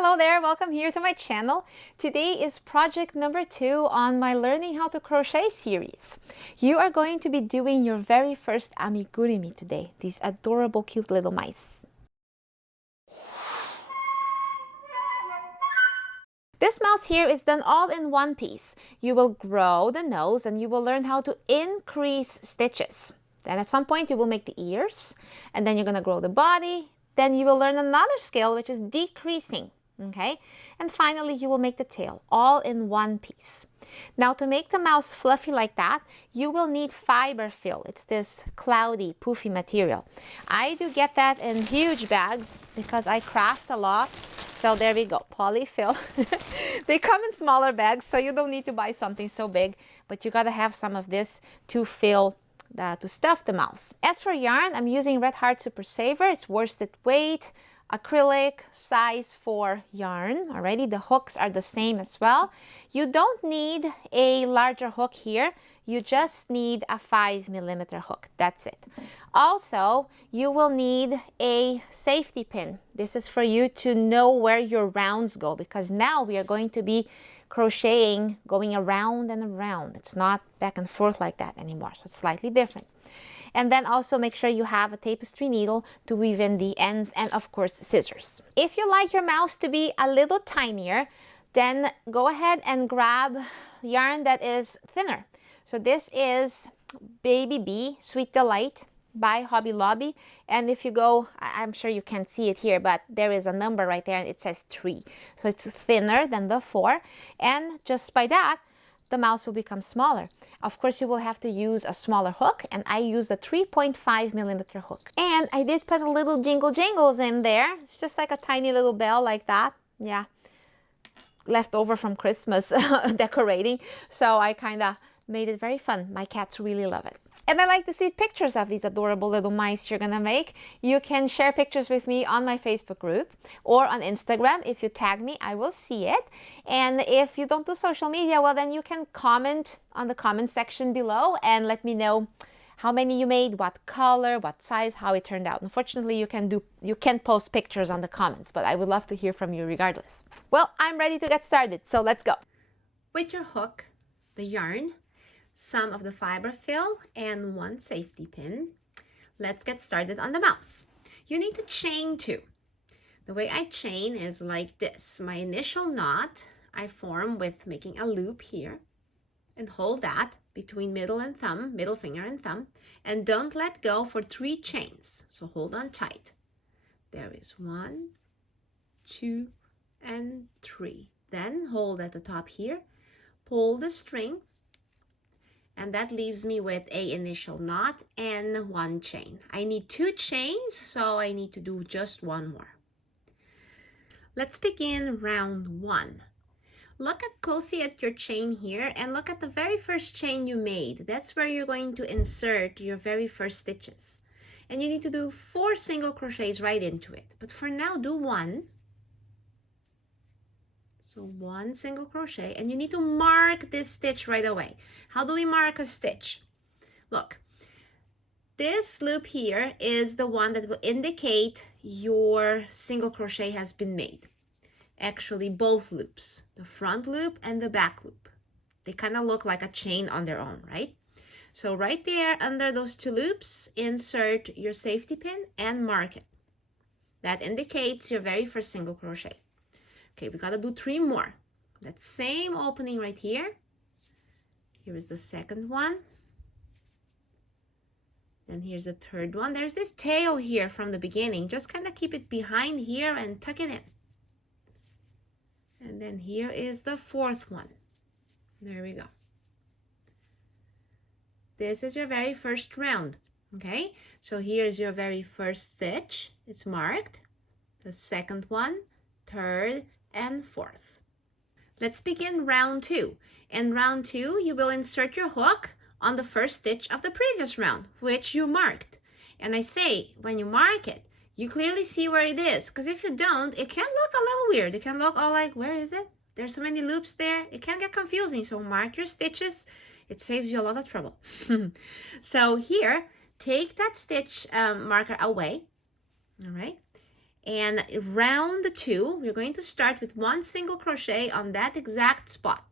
hello there. Welcome here to my channel. Today is project number 2 on my Learning How to Crochet series. You are going to be doing your very first amigurumi today. These adorable, cute little mice. This mouse here is done all in one piece. You will grow the nose and you will learn how to increase stitches. Then at some point you will make the ears, and then you're going to grow the body. Then you will learn another skill, which is decreasing, okay? And finally, you will make the tail, all in one piece. Now, to make the mouse fluffy like that, you will need fiber fill. It's this cloudy, poofy material. I do get that in huge bags because I craft a lot. So there we go, polyfill. They come in smaller bags, so you don't need to buy something so big, but you gotta have some of this to fill to stuff the mouse. As for yarn, I'm using Red Heart Super Saver. It's worsted weight, acrylic, size 4 yarn. Already, the hooks are the same as well. You don't need a larger hook here. You just need a 5mm hook. That's it. Also, you will need a safety pin. This is for you to know where your rounds go, because now we are going to be crocheting going around and around. It's not back and forth like that anymore, so it's slightly different. And then also make sure you have a tapestry needle to weave in the ends, and of course scissors. If you like your mouse to be a little tinier, then go ahead and grab yarn that is thinner. So this is Baby Bee Sweet Delight by Hobby Lobby, and if you go, I'm sure you can't see it here, but there is a number right there and it says 3, so it's thinner than the 4, and just by that the mouse will become smaller. Of course, you will have to use a smaller hook, and I used a 3.5mm hook, and I did put a little jingles in there. It's just like a tiny little bell like that, yeah, left over from Christmas decorating, so I kind of made it very fun. My cats really love it. And I like to see pictures of these adorable little mice you're gonna make. You can share pictures with me on my Facebook group or on Instagram. If you tag me, I will see it. And if you don't do social media, well, then you can comment on the comment section below and let me know how many you made, what color, what size, how it turned out. Unfortunately, you can't post pictures on the comments, but I would love to hear from you regardless. Well, I'm ready to get started, so let's go. With your hook, the yarn, some of the fiber fill, and one safety pin, let's get started on the mouse. You need to chain 2. The way I chain is like this. My initial knot I form with making a loop here and hold that between middle finger and thumb, and don't let go for 3 chains. So hold on tight. There is 1, 2, and 3. Then hold at the top here, pull the string, and that leaves me with a initial knot and 1 chain. I need 2 chains, so I need to do just 1 more. Let's begin round 1. Look closely at your chain here and look at the very first chain you made. That's where you're going to insert your very first stitches. And you need to do 4 single crochets right into it. But for now, do 1. So 1 single crochet, and you need to mark this stitch right away. How do we mark a stitch? Look, this loop here is the one that will indicate your single crochet has been made. Actually, both loops, the front loop and the back loop. They kind of look like a chain on their own, right? So right there under those 2 loops, insert your safety pin and mark it. That indicates your very first single crochet. Okay, we gotta do 3 more. That same opening right here. Here is the second one. Then here's the third one. There's this tail here from the beginning. Just kind of keep it behind here and tuck it in. And then here is the 4th one. There we go. This is your very first round. Okay, so here's your very first stitch. It's marked. The second one, third, and 4th. Let's begin round 2. In round 2, you will insert your hook on the first stitch of the previous round, which you marked. And I say, when you mark it, you clearly see where it is, because if you don't, it can look a little weird. It can look all like, where is it? There's so many loops there. It can get confusing, so mark your stitches. It saves you a lot of trouble. So here, take that stitch marker away, all right? And round 2, we're going to start with 1 single crochet on that exact spot.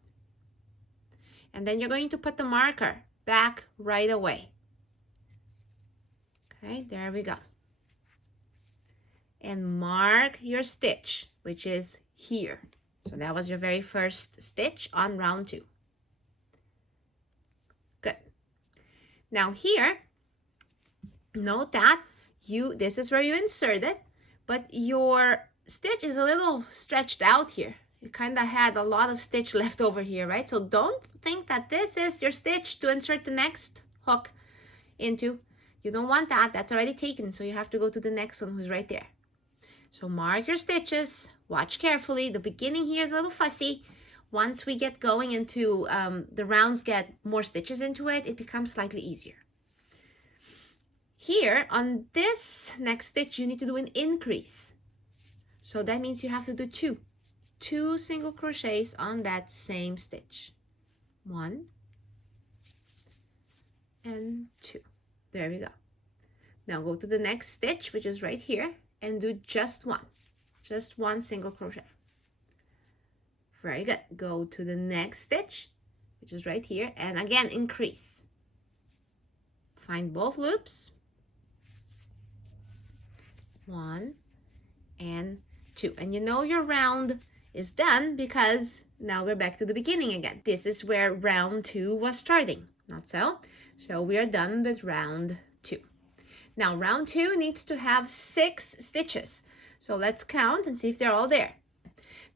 And then you're going to put the marker back right away. Okay, there we go. And mark your stitch, which is here. So that was your very first stitch on round 2. Good. Now here, note that this is where you insert it, but your stitch is a little stretched out here. You kind of had a lot of stitch left over here, right? So don't think that this is your stitch to insert the next hook into. You don't want that. That's already taken, so you have to go to the next one who's right there. So mark your stitches. Watch carefully. The beginning here is a little fussy. Once we get going into the rounds, get more stitches into it, it becomes slightly easier. Here on this next stitch, you need to do an increase. So that means you have to do two single crochets on that same stitch. 1 and 2. There we go. Now go to the next stitch, which is right here, and do just one single crochet. Very good. Go to the next stitch, which is right here, and again increase. Find both loops. 1 and 2. And you know your round is done because now we're back to the beginning again. This is where round 2 was starting, not so? So we are done with round 2. Now round 2 needs to have 6 stitches. So let's count and see if they're all there.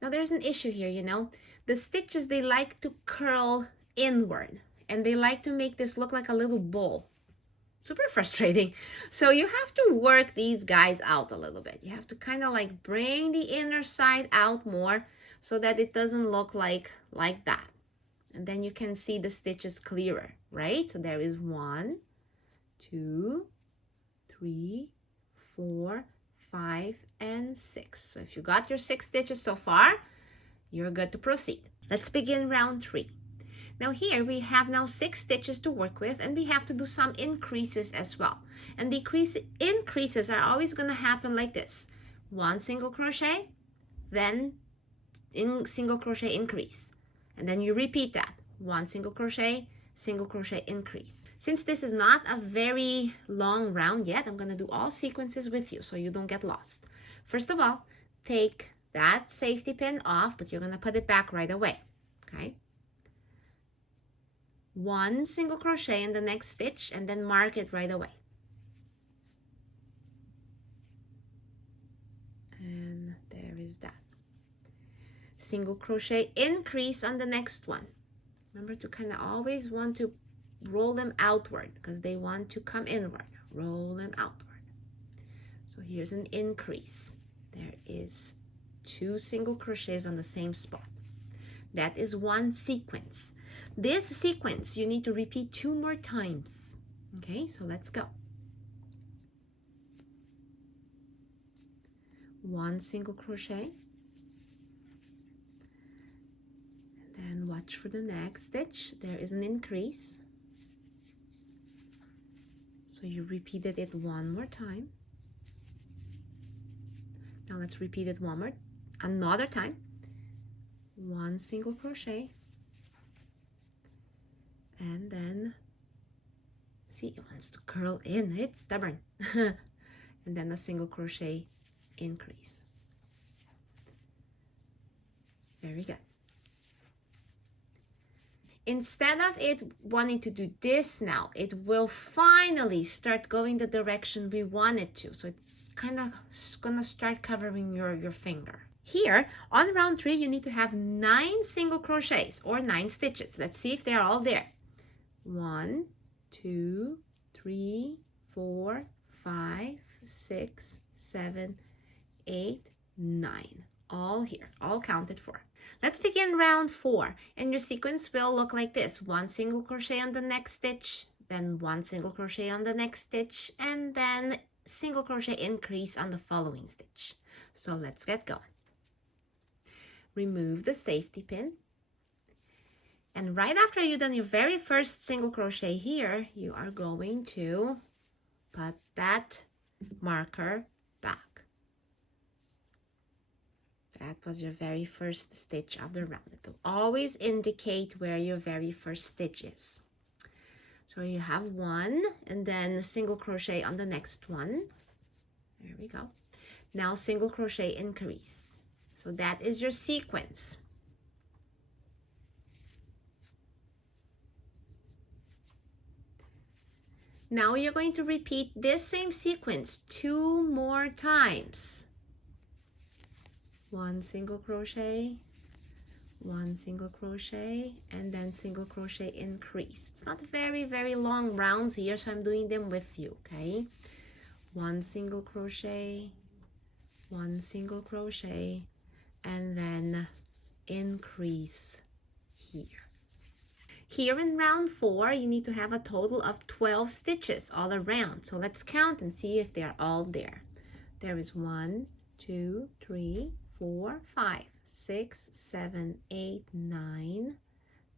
Now there's an issue here, you know. The stitches, they like to curl inward and they like to make this look like a little bowl. Super frustrating. So you have to work these guys out a little bit. You have to kind of like bring the inner side out more so that it doesn't look like that. And then you can see the stitches clearer, right? So there is 1, 2, 3, 4, 5, and 6. So if you got your 6 stitches so far, you're good to proceed. Let's begin round 3. Now here we have now 6 stitches to work with, and we have to do some increases as well. And the increases are always going to happen like this. 1 single crochet, then single crochet increase. And then you repeat that. 1 single crochet increase. Since this is not a very long round yet, I'm going to do all sequences with you so you don't get lost. First of all, take that safety pin off, but you're going to put it back right away. Okay? 1 single crochet in the next stitch and then mark it right away. And there is that. Single crochet increase on the next one. Remember to kind of always want to roll them outward because they want to come inward. Roll them outward. So here's an increase. There is 2 single crochets on the same spot. That is 1 sequence. This sequence you need to repeat 2 more times. Okay, so let's go. 1 single crochet. And then watch for the next stitch. There is an increase. So you repeated it 1 more time. Now let's repeat it another time. 1 single crochet. And then, see, it wants to curl in. It's stubborn. And then a single crochet increase. Very good. Instead of it wanting to do this now, it will finally start going the direction we want it to. So it's kind of gonna start covering your finger. Here, on round 3, you need to have 9 single crochets or 9 stitches. Let's see if they're all there. 1, 2, 3, 4, 5, 6, 7, 8, 9. All here, all counted for. Let's begin round 4, and your sequence will look like this. 1 single crochet on the next stitch, then 1 single crochet on the next stitch, and then single crochet increase on the following stitch. So let's get going. Remove the safety pin. And right after you've done your very first single crochet here, you are going to put that marker back. That was your very first stitch of the round. It will always indicate where your very first stitch is. So you have one, and then a single crochet on the next one. There we go. Now single crochet increase. So that is your sequence. Now you're going to repeat this same sequence 2 more times. 1 single crochet, 1 single crochet, and then single crochet increase. It's not very long rounds here, so I'm doing them with you, okay? 1 single crochet, 1 single crochet, and then increase here. Here in round 4, you need to have a total of 12 stitches all around. So let's count and see if they're all there. There is 1, 2, 3, 4, 5, 6, 7, 8, 9,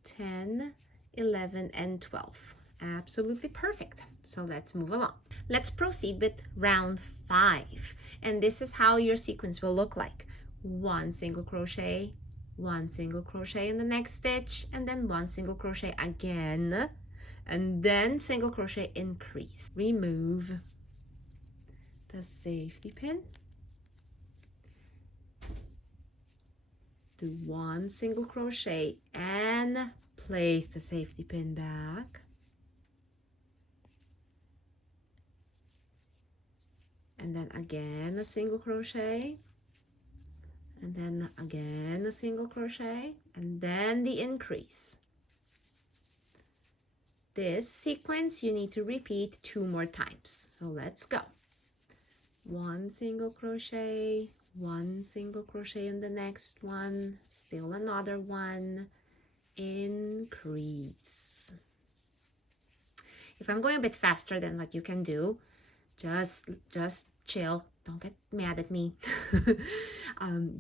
10, 11, and 12. Absolutely perfect. So let's move along. Let's proceed with round 5. And this is how your sequence will look like. 1 single crochet, 1 single crochet in the next stitch, and then 1 single crochet again, and then single crochet increase. Remove the safety pin. Do 1 single crochet and place the safety pin back. And then again a single crochet, and then again a single crochet, and then the increase. This sequence you need to repeat 2 more times. So let's go. 1 single crochet, 1 single crochet in the next one, still another one, increase. If I'm going a bit faster than what you can do, just chill. Don't get mad at me.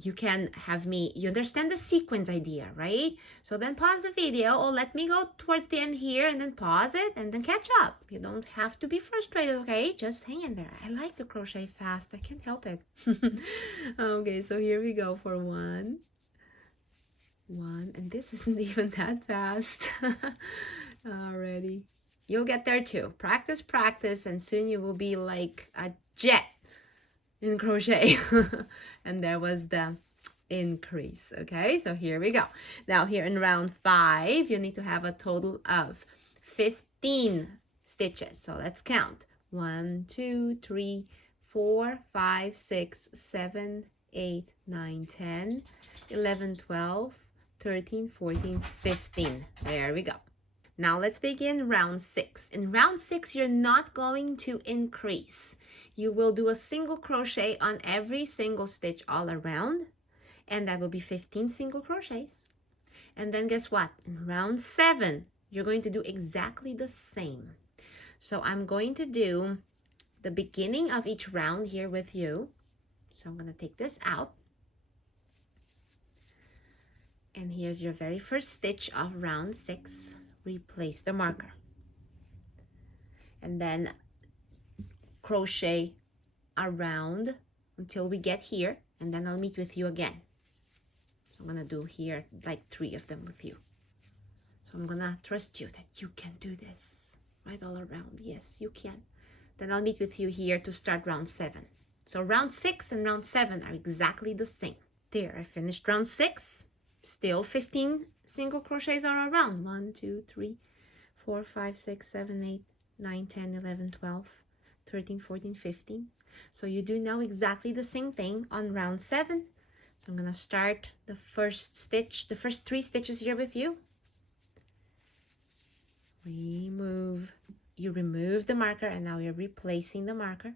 You can have me, you understand the sequence idea, right? So then pause the video, or let me go towards the end here and then pause it and then catch up. You don't have to be frustrated, okay? Just hang in there. I like to crochet fast. I can't help it. Okay, so here we go for 1, and this isn't even that fast. Already. You'll get there too. Practice, practice, and soon you will be like a jet in crochet. And there was the increase. Okay, so here we go. Now here in round 5, you need to have a total of 15 stitches. So let's count. 1, 2, 3, 4, 5, 6, 7, 8, 9, 10, 11, 12, 13, 14, 15. There we go. Now let's begin round 6. In round 6, you're not going to increase. You will do a single crochet on every single stitch all around, and that will be 15 single crochets. And then guess what? In round 7, you're going to do exactly the same. So I'm going to do the beginning of each round here with you. So I'm going to take this out. And here's your very first stitch of round 6. Replace the marker. And then crochet around until we get here, and then I'll meet with you again. So I'm gonna do here like 3 of them with you. So I'm gonna trust you that you can do this right all around. Yes, you can. Then I'll meet with you here to start round 7. So round 6 and round 7 are exactly the same. There, I finished round 6. Still 15 single crochets all around. 1, 2, 3, 4, 5, 6, 7, 8, 9, 10, 11, 12, 13, 14, 15. So you do now exactly the same thing on round 7. So I'm gonna start the first stitch, the first 3 stitches here with you. You remove the marker, and now you're replacing the marker.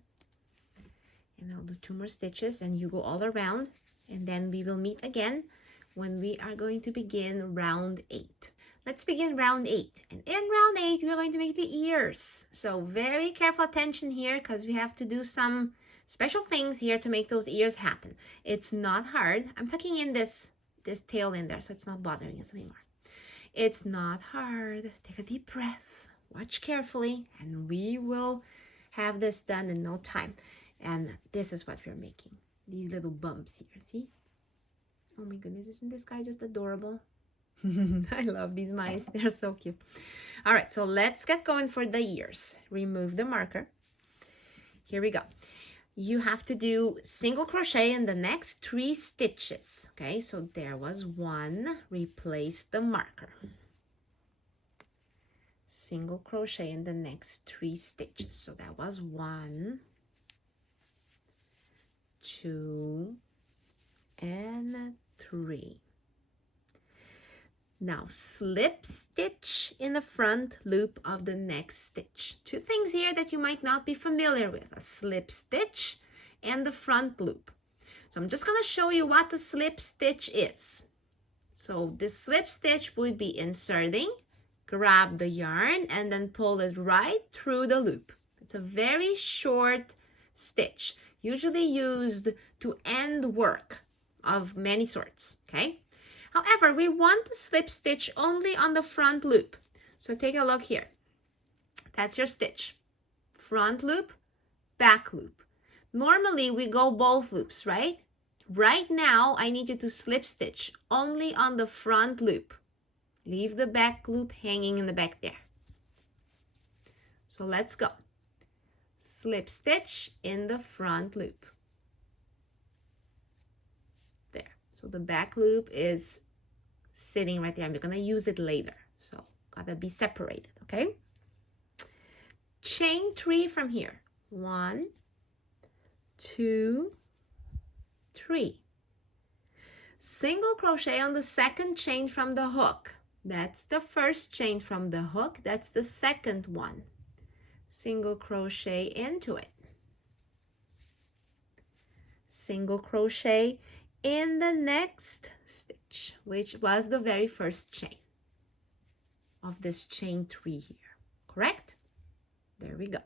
And I'll do 2 more stitches, and you go all around, and then we will meet again when we are going to begin round 8. Let's begin round 8. And in round 8, we're going to make the ears. So very careful attention here, because we have to do some special things here to make those ears happen. It's not hard. I'm tucking in this tail in there, so it's not bothering us anymore. It's not hard. Take a deep breath. Watch carefully, and we will have this done in no time. And this is what we're making. These little bumps here, see? Oh my goodness, isn't this guy just adorable? I love these mice. They're so cute. All right, so let's get going for the ears. Remove the marker. Here we go. You have to do single crochet in the next 3 stitches. Okay, so there was 1. Replace the marker. Single crochet in the next 3 stitches. So that was 1, 2, and 3. Now slip stitch in the front loop of the next stitch. 2 things here that you might not be familiar with: a slip stitch and the front loop. So I'm just going to show you what the slip stitch is. So this slip stitch would be inserting, grab the yarn, and then pull it right through the loop. It's a very short stitch, usually used to end work of many sorts, okay? However, we want the slip stitch only on the front loop. So take a look here. That's your stitch. Front loop, back loop. Normally we go both loops, right? Right now, I need you to slip stitch only on the front loop. Leave the back loop hanging in the back there. So let's go. Slip stitch in the front loop. There. So the back loop is sitting right there. I'm going to use it later. So gotta be separated, okay? Chain 3 from here. 1, 2, 3. Single crochet on the second chain from the hook. That's the first chain from the hook. That's the second one. Single crochet into it. Single crochet in the next stitch, which was the very first chain of this chain 3 here, correct? There we go.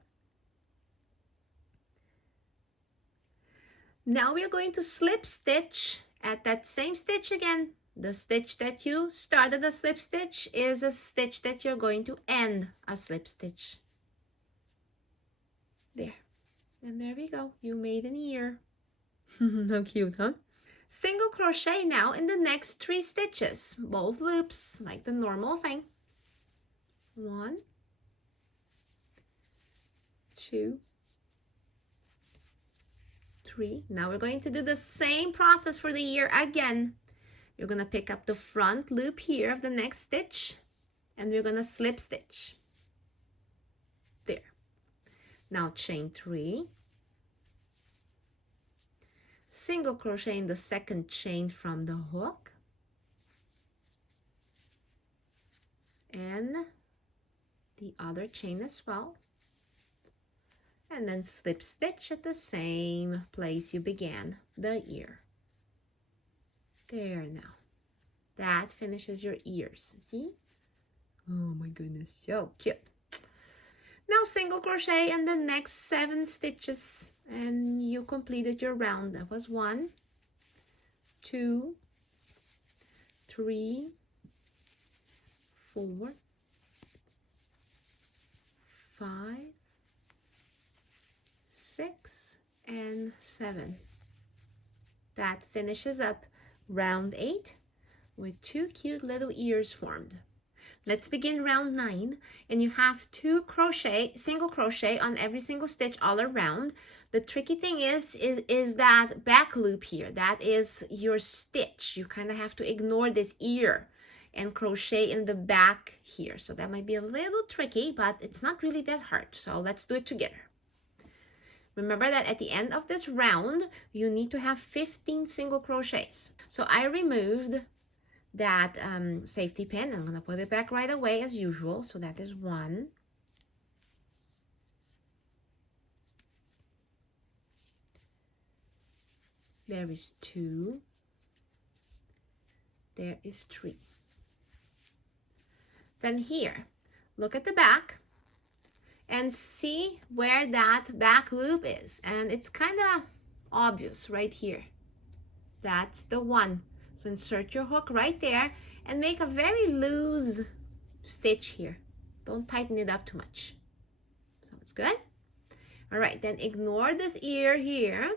Now we're going to slip stitch at that same stitch again. The stitch that you started a slip stitch is a stitch that you're going to end a slip stitch. There. And there we go. You made an ear. How cute, huh? Single crochet now in the next 3 stitches, both loops, like the normal thing. 1, 2, 3. Now we're going to do the same process for the ear again. You're going to pick up the front loop here of the next stitch, and we're going to slip stitch. There. Now chain 3. Single crochet in the second chain from the hook, and the other chain as well, and then slip stitch at the same place you began the ear. There now. That finishes your ears. See? Oh my goodness, so cute. Now single crochet in the next 7 stitches. And you completed your round. That was 1, 2, 3, 4, 5, 6, and 7. That finishes up round 8 with 2 cute little ears formed. Let's begin round 9, and you have 2 crochet, single crochet on every single stitch all around. The tricky thing is that back loop here. That is your stitch. You kind of have to ignore this ear and crochet in the back here. So that might be a little tricky, but it's not really that hard. So let's do it together. Remember that at the end of this round, you need to have 15 single crochets. So I removed that safety pin. I'm going to put it back right away as usual. So that is 1. There is 2. There is 3. Then here, look at the back and see where that back loop is. And it's kind of obvious right here. That's the one. So insert your hook right there and make a very loose stitch here. Don't tighten it up too much. Sounds good? All right, then ignore this ear here.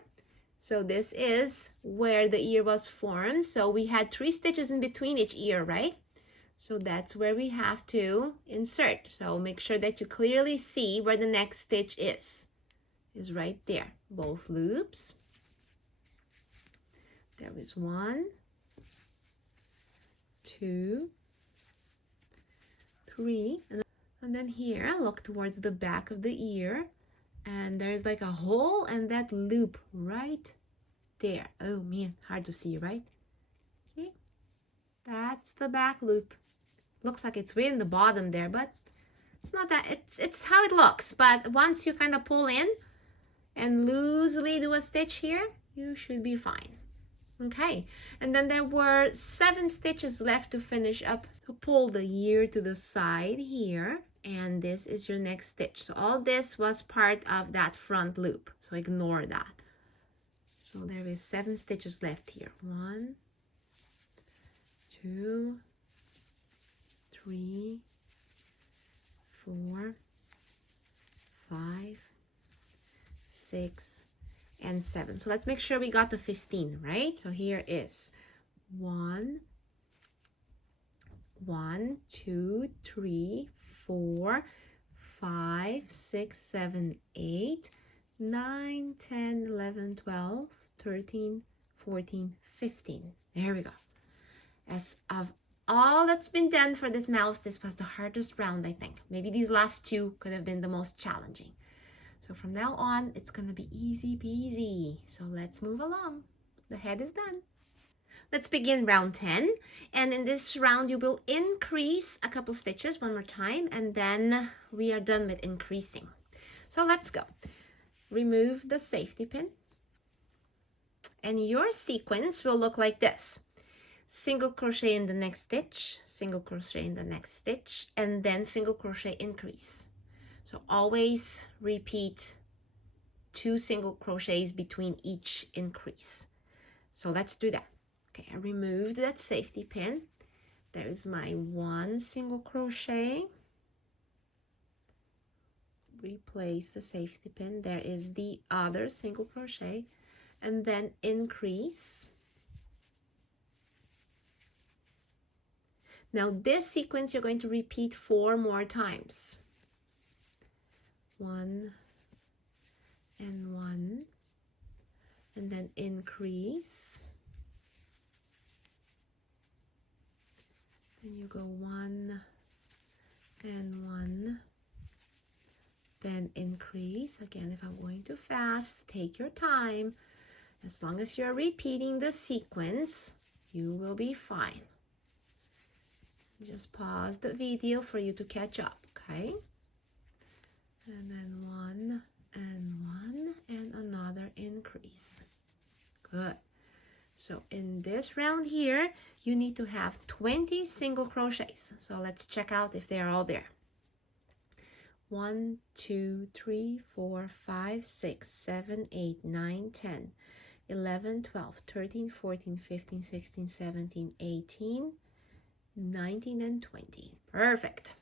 So this is where the ear was formed. So we had 3 stitches in between each ear, right? So that's where we have to insert. So make sure that you clearly see where the next stitch is right there. Both loops. There is 1, 2, 3, and then here, look towards the back of the ear, and there's like a hole and that loop right there. Oh man, hard to see, right? See? That's the back loop. Looks like it's way in the bottom there, but it's not that. It's how it looks. But once you kind of pull in and loosely do a stitch here, you should be fine. Okay, and then there were 7 stitches left to finish up. So pull the ear to the side here, and this is your next stitch. So all this was part of that front loop, so ignore that. So there is 7 stitches left here. 1, 2, 3, 4, 5, 6, and 7. So let's make sure we got the 15, right? So here is 1, 2, 3, 4, 5, 6, 7, 8, 9, 10, 11, 12, 13, 14, 15. There we go. As of all that's been done for this mouse, this was the hardest round, I think. Maybe these last 2 could have been the most challenging. So from now on, it's going to be easy peasy. So let's move along. The head is done. Let's begin round 10. And in this round, you will increase a couple stitches one more time. And then we are done with increasing. So let's go. Remove the safety pin. And your sequence will look like this. Single crochet in the next stitch, single crochet in the next stitch, and then single crochet increase. So always repeat 2 single crochets between each increase. So let's do that. Okay, I removed that safety pin. There is my 1 single crochet. Replace the safety pin. There is the other single crochet, and then increase. Now this sequence you're going to repeat 4 more times. 1 and 1, and then increase. Then you go 1 and 1, then increase. Again, if I'm going too fast, take your time. As long as you're repeating the sequence, you will be fine. Just pause the video for you to catch up, okay? And then 1 and 1 and another increase. Good. So in this round here, you need to have 20 single crochets. So let's check out if they are all there. 1, 2, 3, 4, 5, 6, 7, 8, 9, 10, 11, 12, 13, 14, 15, 16, 17, 18, 19, and 20. Perfect.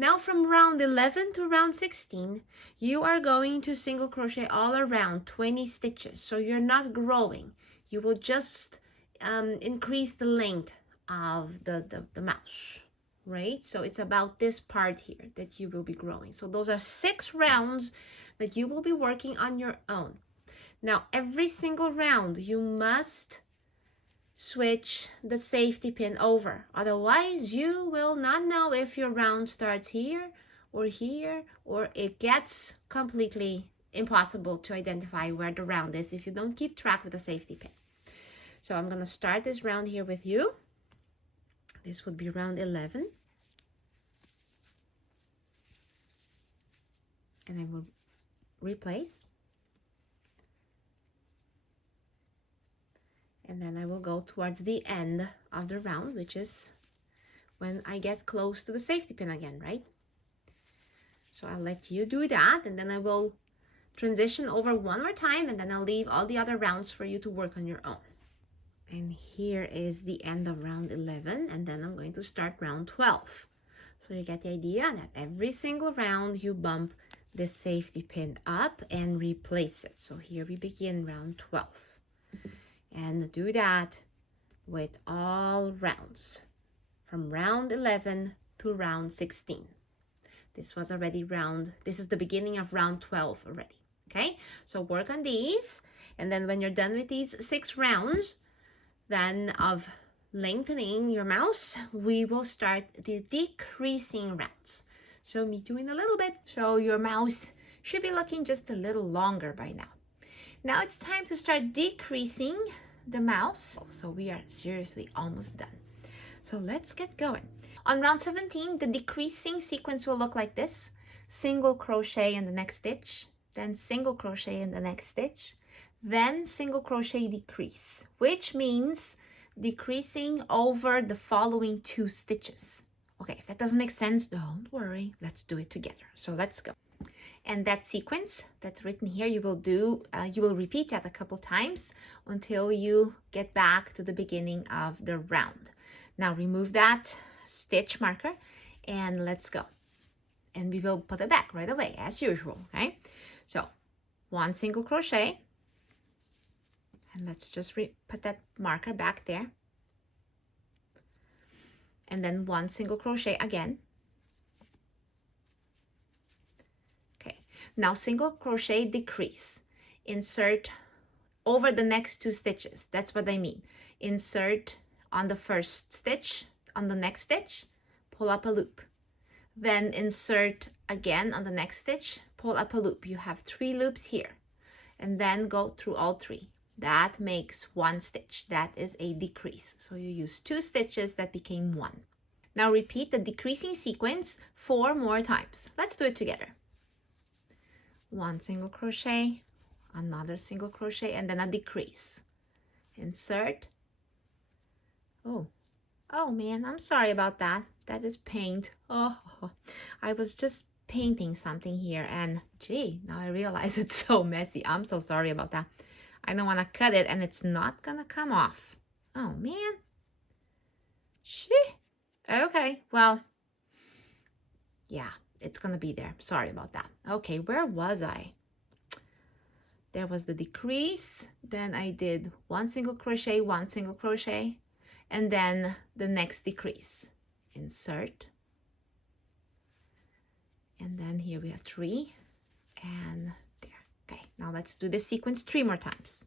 Now from round 11 to round 16, you are going to single crochet all around 20 stitches. So you're not growing. You will just increase the length of the mouse, right? So it's about this part here that you will be growing. So those are 6 rounds that you will be working on your own. Now, every single round, you must switch the safety pin over. Otherwise, you will not know if your round starts here, or it gets completely impossible to identify where the round is if you don't keep track with the safety pin. So I'm going to start this round here with you. This would be round 11. And I will replace. And then I will go towards the end of the round, which is when I get close to the safety pin again, right? So I'll let you do that, and then I will transition over one more time, and then I'll leave all the other rounds for you to work on your own. And here is the end of round 11, and then I'm going to start round 12. So you get the idea that every single round you bump this safety pin up and replace it. So here we begin round 12. And do that with all rounds, from round 11 to round 16. This was already this is the beginning of round 12 already. Okay, so work on these, and then when you're done with these 6 rounds then of lengthening your mouse, we will start the decreasing rounds. So me doing a little bit, so your mouse should be looking just a little longer by now. Now it's time to start decreasing the mouse. So we are seriously almost done. So let's get going. On round 17, the decreasing sequence will look like this. Single crochet in the next stitch, then single crochet in the next stitch, then single crochet decrease, which means decreasing over the following 2 stitches. Okay, if that doesn't make sense, don't worry, let's do it together. So let's go. And that sequence that's written here, you will repeat that a couple times until you get back to the beginning of the round. Now remove that stitch marker and let's go. And we will put it back right away as usual, okay? So 1 single crochet, and let's just put that marker back there. And then 1 single crochet again. Okay, now single crochet decrease. Insert over the next 2 stitches. That's what I mean. Insert on the first stitch, on the next stitch, pull up a loop. Then insert again on the next stitch, pull up a loop. You have 3 loops here, and then go through all 3. That makes 1 stitch. That is a decrease. So you use 2 stitches, that became 1. Now repeat the decreasing sequence 4 more times. Let's do it together. 1 single crochet, another single crochet, and then a decrease. Insert. Oh man, I'm sorry about that. That is paint. Oh, I was just painting something here, and gee, now I realize it's so messy. I'm so sorry about that. I don't want to cut it and it's not gonna come off. Oh man. Shit. Okay, well, yeah, it's gonna be there. Sorry about that. Okay, where was I? There was the decrease. Then I did 1 single crochet, 1 single crochet, and then the next decrease. Insert. And then here we have 3 and there. Okay, now let's do this sequence 3 more times.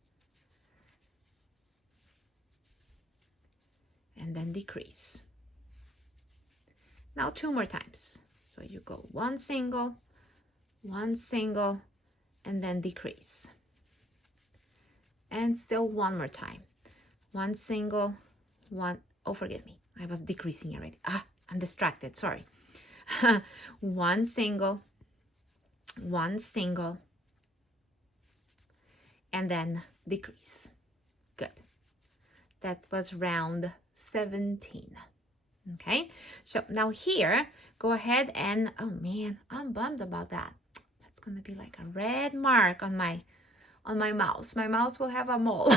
And then decrease. Now 2 more times. So you go 1 single, and then decrease. And still 1 more time. 1 single, 1, oh, forgive me. I was decreasing already. I'm distracted, sorry. 1 single, and then decrease. Good. That was round 17. Okay, so now here, go ahead and, oh man, I'm bummed about that. That's gonna be like a red mark on my mouse. My mouse will have a mole.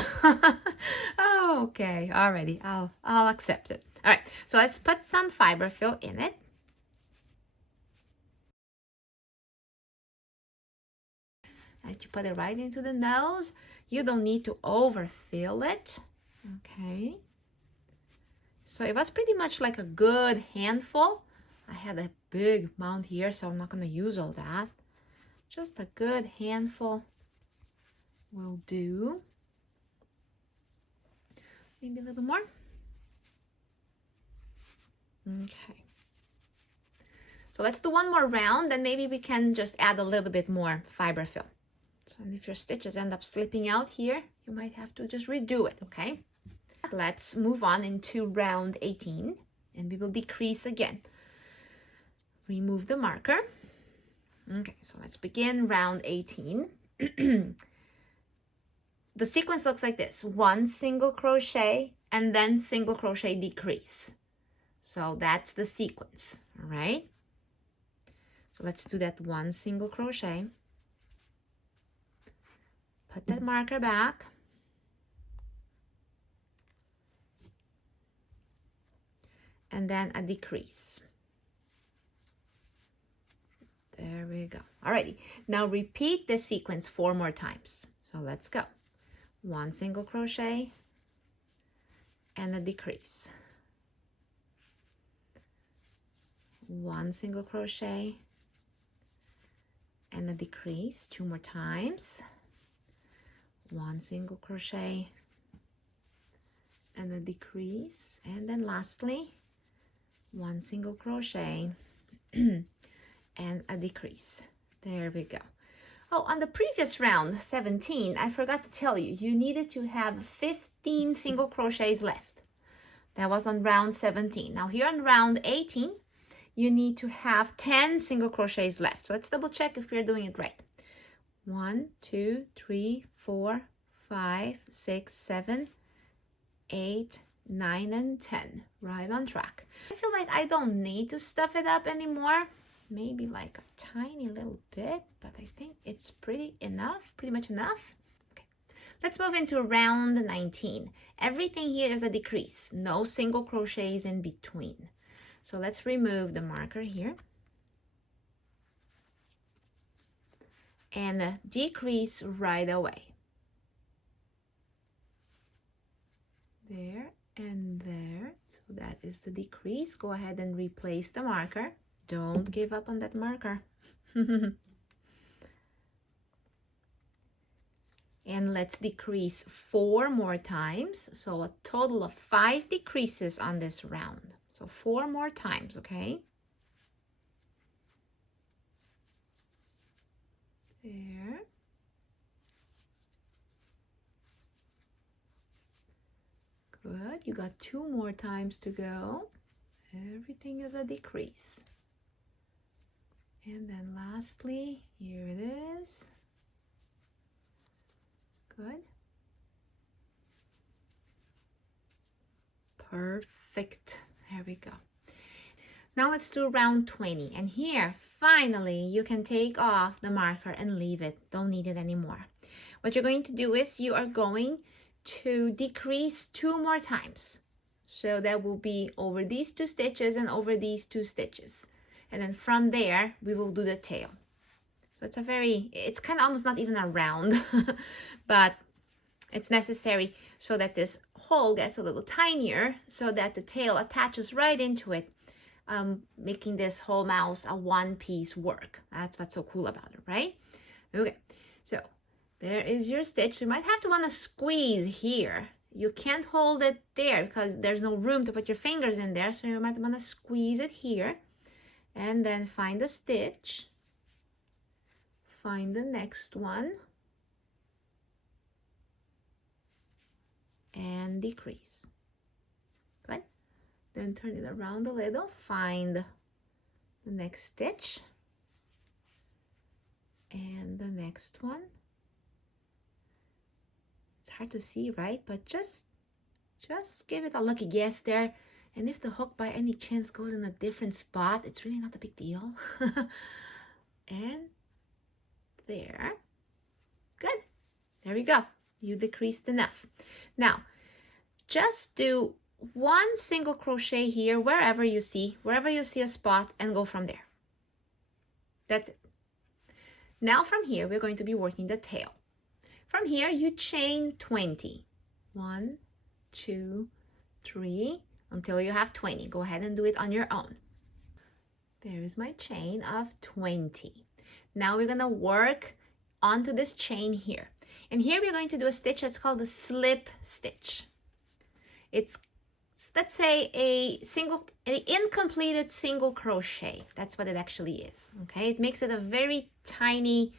Oh, okay, alrighty, I'll accept it. All right, so let's put some fiber fill in it. And you put it right into the nose. You don't need to overfill it. Okay. So it was pretty much like a good handful. I had a big amount here, so I'm not going to use all that. Just a good handful will do. Maybe a little more. Okay. So let's do 1 more round, and maybe we can just add a little bit more fiber fill. So and if your stitches end up slipping out here, you might have to just redo it, okay? Let's move on into round 18, and we will decrease again. Remove the marker. Okay, so let's begin round 18. The sequence looks like this: 1 single crochet and then single crochet decrease. So that's the sequence, all right? So let's do that 1 single crochet. Put that marker back. And then a decrease. There we go. Alrighty, now repeat this sequence 4 more times. So let's go. 1 single crochet and a decrease. 1 single crochet and a decrease. 2 more times. 1 single crochet and a decrease, and then lastly 1 single crochet and a decrease. There we go. Oh, on the previous round 17, I forgot to tell you, you needed to have 15 single crochets left. That was on round 17. Now here on round 18, you need to have 10 single crochets left. So let's double check if we're doing it right. 1, 2, 3, 4, 5, 6, 7, 8, 9, and 10. Right on track. I feel like I don't need to stuff it up anymore. Maybe like a tiny little bit, but I think it's pretty much enough. Okay, let's move into round 19. Everything here is a decrease. No single crochets in between. So let's remove the marker here and decrease right away. There and there. So that is the decrease. Go ahead and replace the marker. Don't give up on that marker. And let's decrease 4 more times. So a total of 5 decreases on this round. So 4 more times, okay? There. Good, you got 2 more times to go. Everything is a decrease. And then lastly, here it is. Good. Perfect. There we go. Now let's do round 20. And here, finally, you can take off the marker and leave it. Don't need it anymore. What you're going to do is you are going to decrease 2 more times. So that will be over these 2 stitches and over these 2 stitches. And then from there, we will do the tail. So it's kind of almost not even a round, but it's necessary so that this hole gets a little tinier so that the tail attaches right into it, making this whole mouse a one-piece work. That's what's so cool about it, right? Okay, so there is your stitch. You might have to want to squeeze here. You can't hold it there because there's no room to put your fingers in there, so you might want to squeeze it here. And then find a stitch, find the next one, and decrease. Good. Then turn it around a little, find the next stitch, and the next one. It's hard to see, right? But just give it a lucky guess there. And if the hook by any chance goes in a different spot, it's really not a big deal. And there. Good. There we go. You decreased enough. Now, just do 1 single crochet here, wherever you see a spot, and go from there. That's it. Now from here, we're going to be working the tail. From here, you chain 20. 1, 2, 3, until you have 20. Go ahead and do it on your own. There is my chain of 20. Now we're gonna work onto this chain here. And here we're going to do a stitch that's called a slip stitch. It's, let's say, an incompleted single crochet. That's what it actually is, okay? It makes it a very tiny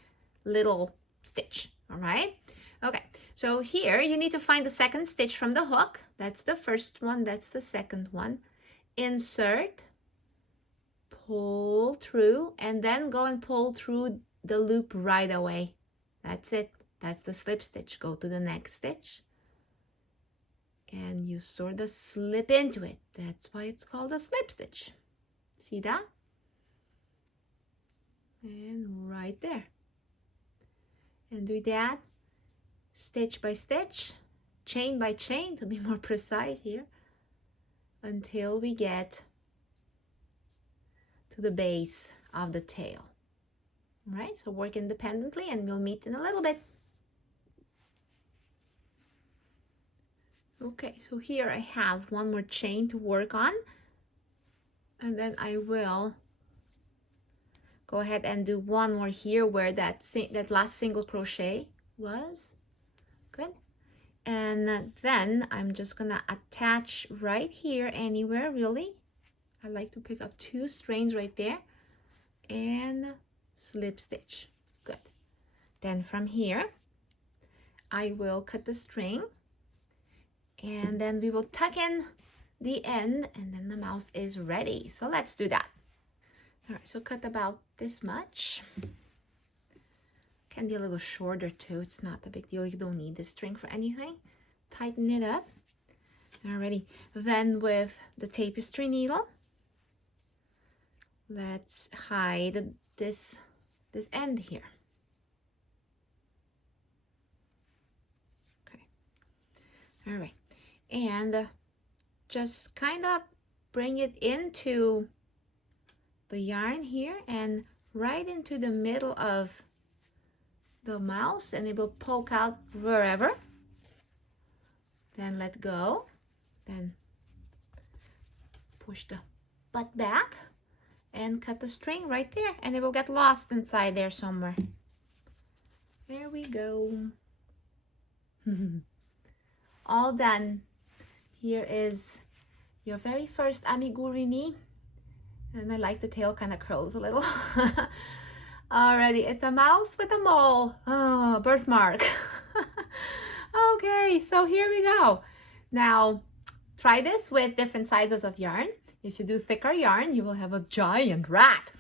little stitch, all right? Okay, so here you need to find the second stitch from the hook. That's the first one, that's the second one. Insert, pull through, and then go and pull through the loop right away. That's it. That's the slip stitch. Go to the next stitch. And you sort of slip into it. That's why it's called a slip stitch. See that? And right there. And do that stitch by stitch, chain by chain, to be more precise here, until we get to the base of the tail. All right, so work independently and we'll meet in a little bit. Okay, so here I have one more chain to work on, and then I will go ahead and do one more here where that last single crochet was. Good. And then I'm just gonna attach right here, anywhere really. I like to pick up 2 strands right there and slip stitch. Good. Then from here I will cut the string, and then we will tuck in the end, and then the mouse is ready. So let's do that. All right, so cut about this much. Can be a little shorter too. It's not a big deal. You don't need this string for anything. Tighten it up. Alrighty. Then with the tapestry needle, let's hide this end here. Okay. All right. And just kind of bring it into the yarn here and right into the middle of the mouse, and it will poke out wherever. Then let go, then push the butt back and cut the string right there, and it will get lost inside there somewhere. There we go. All done. Here is your very first amigurumi, and I like the tail kind of curls a little. Alrighty, it's a mouse with a mole. Oh, birthmark. Okay, so here we go. Now, try this with different sizes of yarn. If you do thicker yarn, you will have a giant rat.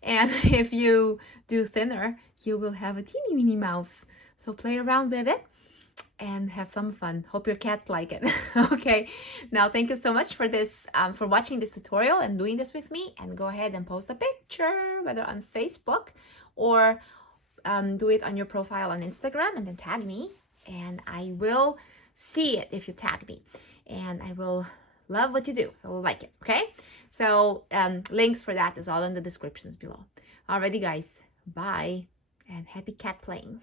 And if you do thinner, you will have a teeny weeny mouse. So play around with it and have some fun. Hope your cats like it. Okay, now thank you so much for this, for watching this tutorial and doing this with me. And go ahead and post a picture, whether on Facebook or do it on your profile on Instagram, and then tag me. And I will see it if you tag me. And I will love what you do. I will like it, okay? So links for that is all in the descriptions below. Alrighty guys, bye and happy cat playing.